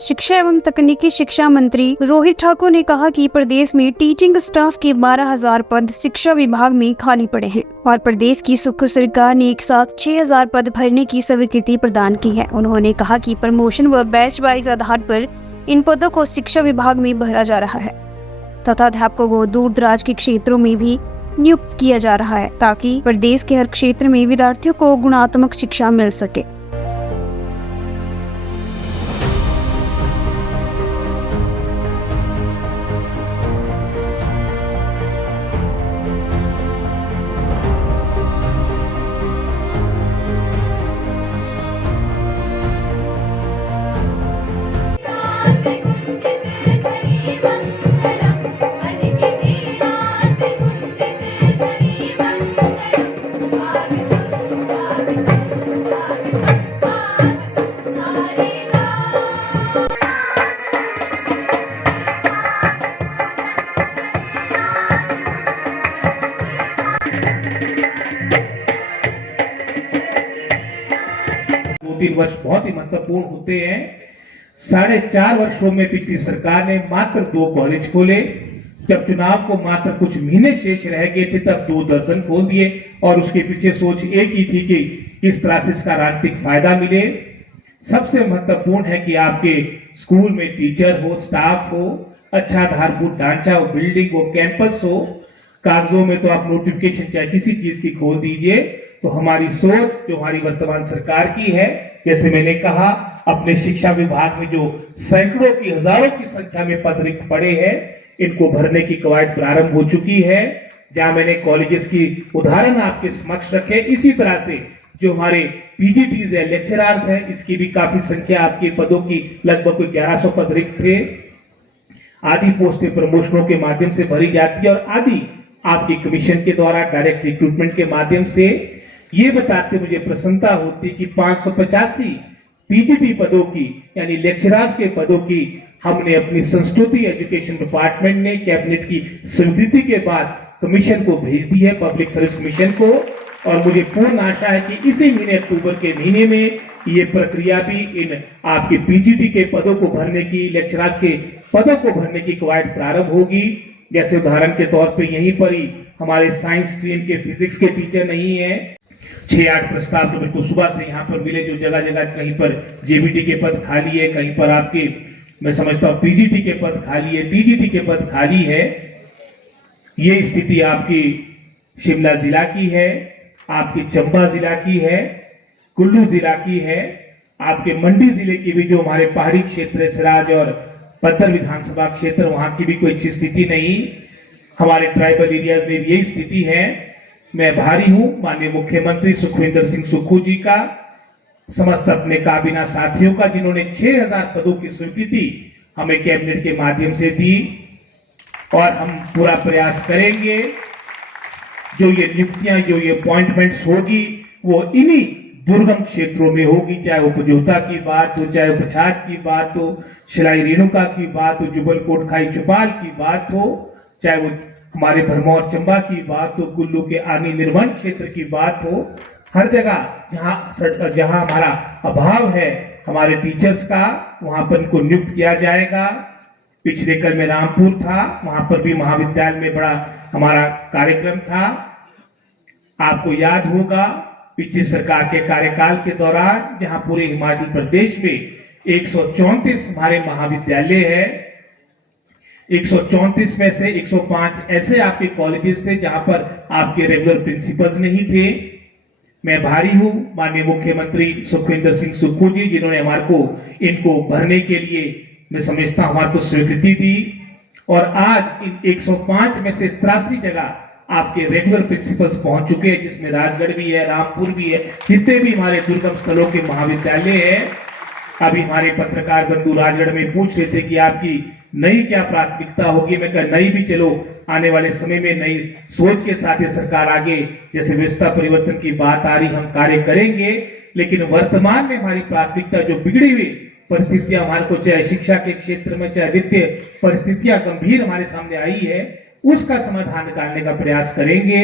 शिक्षा एवं तकनीकी शिक्षा मंत्री रोहित ठाकुर ने कहा कि प्रदेश में टीचिंग स्टाफ के 12,000 पद शिक्षा विभाग में खाली पड़े हैं और प्रदेश की सुख सरकार ने एक साथ 6,000 पद भरने की स्वीकृति प्रदान की है। उन्होंने कहा कि प्रमोशन व बैच वाइज आधार पर इन पदों को शिक्षा विभाग में भरा जा रहा है तथा अध्यापकों को दूर दराज के क्षेत्रों में भी नियुक्त किया जा रहा है ताकि प्रदेश के हर क्षेत्र में विद्यार्थियों को गुणात्मक शिक्षा मिल सके। तीन वर्ष बहुत ही महत्वपूर्ण होते हैं। 4.5 वर्षों में पिछली सरकार ने मात्र 2 कॉलेज खोले। जब चुनाव को मात्र कुछ महीने शेष रह गए थे तब 2 दर्जन खोल दिए और उसके पीछे सोच एक ही थी कि किस तरह से इसका राजनीतिक फायदा मिले। सबसे महत्वपूर्ण है कि आपके स्कूल में टीचर हो, स्टाफ हो, अच्छा आधारभूत ढांचा हो, बिल्डिंग हो, कैंपस हो। कागजों में तो आप नोटिफिकेशन चाहे किसी चीज की खोल दीजिए। तो हमारी सोच जो हमारी वर्तमान सरकार की है, जैसे मैंने कहा, अपने शिक्षा विभाग में जो सैकड़ों की हजारों की संख्या में पद रिक्त पड़े हैं, इनको भरने की कवायद प्रारंभ हो चुकी है। जहां मैंने कॉलेजेस की उदाहरण आपके समक्ष रखे, इसी तरह से जो हमारे पीजीटीज है, लेक्चरर्स हैं, इसकी भी काफी संख्या आपके पदों की लगभग 1100 पद रिक्त थे। आदि पोस्टें प्रमोशनों के माध्यम से भरी जाती है और आदि आपकी कमीशन के द्वारा डायरेक्ट रिक्रूटमेंट के माध्यम से। ये बताते मुझे प्रसन्नता होती कि 585 पीजीटी पदों की यानी लेक्चरर्स के पदों की हमने अपनी संस्कृति एजुकेशन डिपार्टमेंट ने कैबिनेट की स्वीकृति के बाद कमीशन को भेज दी है, पब्लिक सर्विस कमीशन को। और मुझे पूर्ण आशा है कि इसी महीने अक्टूबर के महीने में ये प्रक्रिया भी इन आपके पीजीटी के पदों को भरने की, लेक्चरर्स के पदों को भरने की कवायद प्रारंभ होगी। जैसे उदाहरण के तौर पे यहीं पर ही हमारे साइंस स्ट्रीम के फिजिक्स के टीचर नहीं है। 6-8 प्रस्ताव तो बिल्कुल सुबह से यहाँ पर मिले, जो जगह जगह कहीं पर जेबीटी के पद खाली है, कहीं पर आपके मैं समझता हूँ पीजीटी के पद खाली है, टीजीटी के पद खाली है। ये स्थिति आपकी शिमला जिला की है, आपकी चंबा जिला की है, कुल्लू जिला की है, आपके मंडी जिले की भी जो हमारे पहाड़ी क्षेत्र है, सिराज और पत्थर विधानसभा क्षेत्र, वहां की भी कोई अच्छी स्थिति नहीं। हमारे ट्राइबल एरियाज में भी यही स्थिति है। मैं भारी हूं माननीय मुख्यमंत्री सुखविंदर सिंह सुक्खू जी का, समस्त अपने काबीना साथियों का, जिन्होंने 6,000 पदों की स्वीकृति हमें कैबिनेट के माध्यम से दी। और हम पूरा प्रयास करेंगे जो ये नियुक्तियां, जो ये अपॉइंटमेंट्स होगी, वो इन्हीं दुर्गम क्षेत्रों में होगी। चाहे उपजोता की बात हो, चाहे उपछात की बात हो, शिलाई रेणुका की बात हो, जुबल कोटखाई चौपाल की बात हो, चाहे वो हमारे भरमौर चंबा की बात हो, कुल्लू के आनी निर्वहन क्षेत्र की बात हो। हर जगह जहां हमारा अभाव है हमारे टीचर्स का, वहां पर इनको नियुक्त किया जाएगा। पिछले कल में रामपुर था, वहां पर भी महाविद्यालय में बड़ा हमारा कार्यक्रम था। आपको याद होगा पिछली सरकार के कार्यकाल के दौरान जहां पूरे हिमाचल प्रदेश में 134 हमारे महाविद्यालय है, 134 में से 105 ऐसे आपके कॉलेजेस थे जहां पर आपके रेगुलर प्रिंसिपल्स नहीं थे। मैं भारी हूं माननीय मुख्यमंत्री सुखविंदर सिंह सुक्खू जी, जिन्होंने हमारे को इनको भरने के लिए मैं समझता हूं हमारे को स्वीकृति दी। और आज इन 105 में से 83 जगह आपके रेगुलर प्रिंसिपल्स पहुंच चुके हैं, जिसमें राजगढ़ भी है, रामपुर भी है, जितने भी हमारे दुर्गम स्थलों के महाविद्यालय है। अभी हमारे पत्रकार बंधु राजगढ़ में पूछ रहे थे कि आपकी नई क्या प्राथमिकता होगी। मैं कहा नई भी चलो, आने वाले समय में नई सोच के साथ ये सरकार आगे, जैसे व्यवस्था परिवर्तन की बात आ रही, हम कार्य करेंगे। लेकिन वर्तमान में हमारी प्राथमिकता जो बिगड़ी हुई परिस्थितियां हमारे को, चाहे शिक्षा के क्षेत्र में, चाहे वित्तीय परिस्थितियां गंभीर हमारे सामने आई है, उसका समाधान निकालने का प्रयास करेंगे।